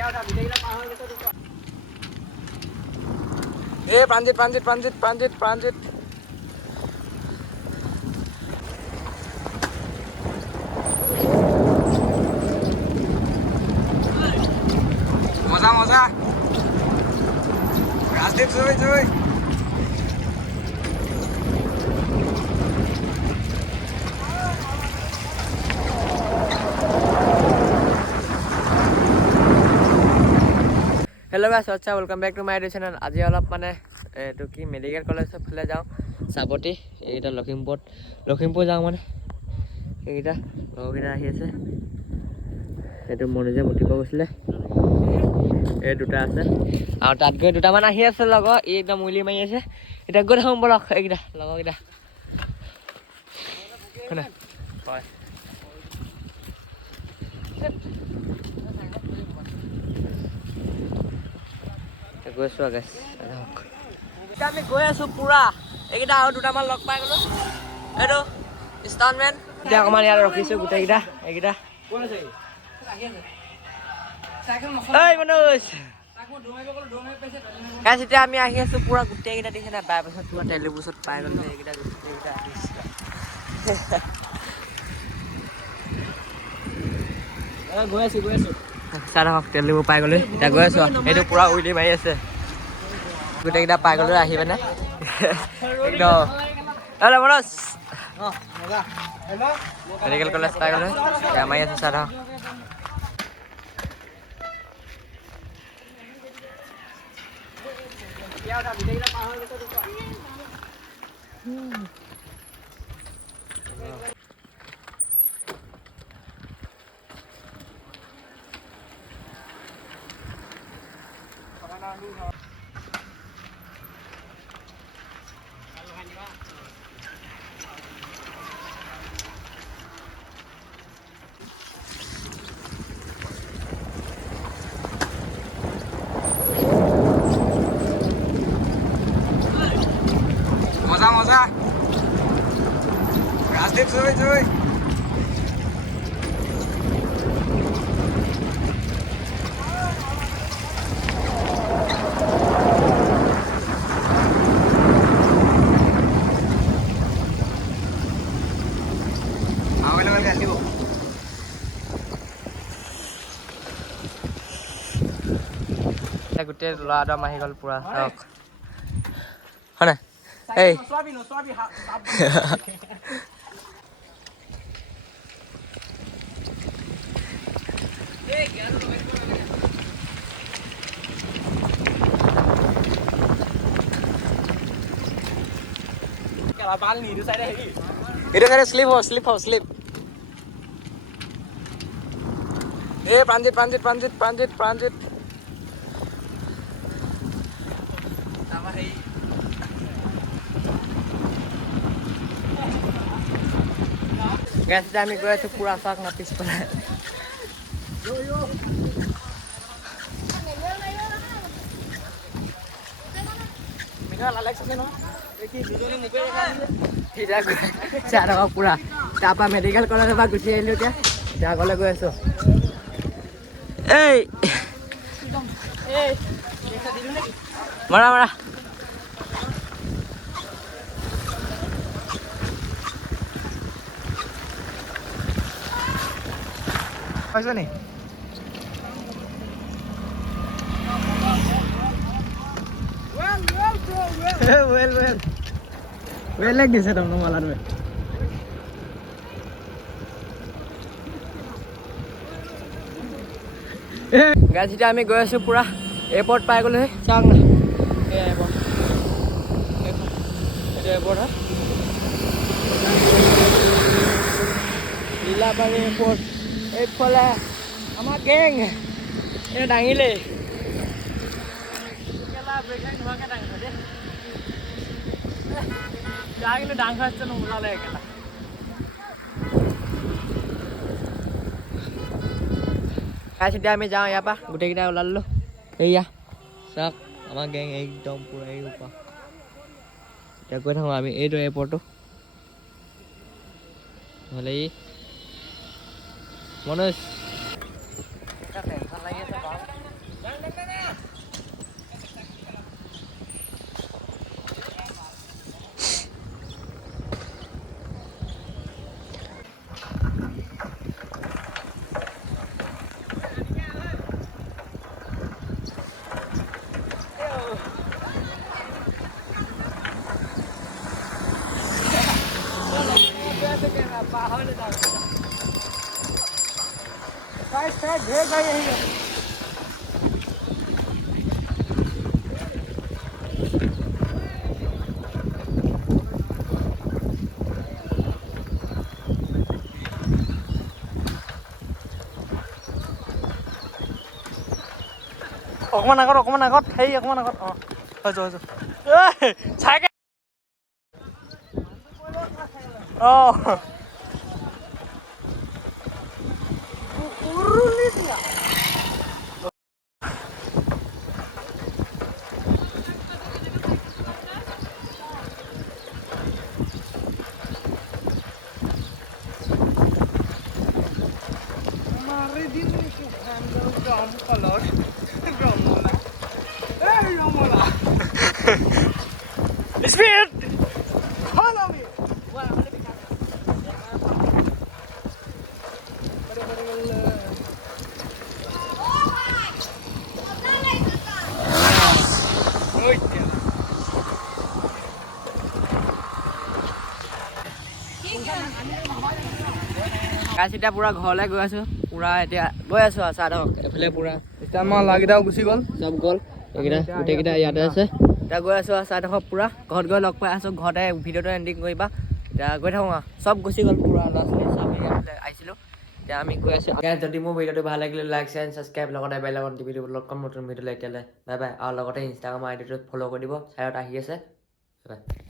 ए प्रांजित प्रांजित प्रांजित प्रांजित प्रांजित मजा मजा राजदीप चुई चुई हेलो गाइस अच्छा welcome back to my YouTube channel आज अलप माने एटु की मेडिकल कॉलेज फाले जाओ साबती एटा लखीमपुर जाओ माने एटा লগকিটা আহি আছে এটো মনুজে মুটিব গৈছিলে এই দুটা আছে আৰু তাত গৈ দুটা মান আহি আছে লগ ই একদম উলি মাৰি আছে এটা গৈ থাকোঁ বলক এইকিটা লগকিটা হয় গৈছো গাইস আমি গৈ আছো পুৰা এইকিটা আৰু দুটামান লগ পাই গলো এইটো ষ্টানমেন এতিয়া অকমান ইয়াত ৰখিছো গোটেইকিটা এইকিটা কোন আছে এই মনোজ গাইস এতিয়া আমি আহি আছো পুৰা গোটেইকিটা দিছে না বাই পাছত পুৰা টেলিবুছত পাই গলো এইকিটা গোটেইকিটা আহিছে গৈ আছো চাৰা টেলিবু পাই গলো এতিয়া গৈ আছো এইটো পুৰা উইলি মাৰি আছে গোটেইকিটা পাই গলো আহি মানে একদম আৰে মনোজ মেডিকেল কলেজ পাই গলো মাৰি আছে চাৰা मजा मजा राजदीप चुई चुई গোটে লৰাডম আহি গল পুৰা চাওক হয় এই itu kan slip Pranjit sama hei guys kami gue tuh pura sak ngapis pula yo Miguel Alex no tidak gue cara pura apa medical kalau bagus ya lu ya ya kalau gue so mana Masa nih? Well like this dong malan we. Guys এটা আমি গৈ আছো পুৰা airport পাই গলো হে চাওক না এই এয়াৰপোৰ্ট এটা এয়াৰপোৰ্ট হয় লীলাবাৰী এয়াৰপোৰ্ট এইফালে আমাৰ গেং এই ডাঙিলে কেলা ব্ৰেকিং হোৱাকে ডাঙিলে দে ডাঙিলে ডাঙ খাইছে ন ওলালে কেলা কাজ এতিয়া আমি যাওঁ ইয়াৰ পৰা গোটেইকেইটা ওলালো এইয়া চাওক আমাৰ গেং একদম পুৰা এই ওপৰ এতিয়া গৈ থাকোঁ আমি এইটো এয়াৰপৰ্টটো নহ'লে মনোজ টেনশ্যন লাগি আছে অকমান আগত সেই অকমান আগত হৈছো চাইকে Speed! Follow me! এতিয়া পুৰা ঘৰলৈ গৈ আছো পুৰা এতিয়া গৈ আছো আৰু চাহ এফালে পুৰা এতিয়া আমাৰ লাগেইটাও গুচি গ'ল চব গ'ল এইকেইটা গোটেইকেইটা ইয়াতে আছে এতিয়া গৈ আছো আৰু চাহ পুৰা ঘৰত গৈ লগ পাই আছো ঘৰতে ভিডিঅ'টো এণ্ডিং কৰিবা এতিয়া গৈ থাকোঁ আৰু চব গুচি গ'ল পুৰা ল'ৰা ছোৱালী চব ইয়াতে আহিছিলোঁ এতিয়া আমি গৈ আছো যদি মোৰ ভিডিঅ'টো ভাল লাগিলে লাইক শ্বেয়াৰ ছাবস্ক্ৰাইব লগতে বেল আইকন টিপি দিব লগ নতুন ভিডিঅ'লৈ এতিয়ালৈ বাই বাই আৰু লগতে ইনষ্টাগ্ৰাম আইডিটো ফ'ল' কৰি দিব চাইডত আহি আছে বাই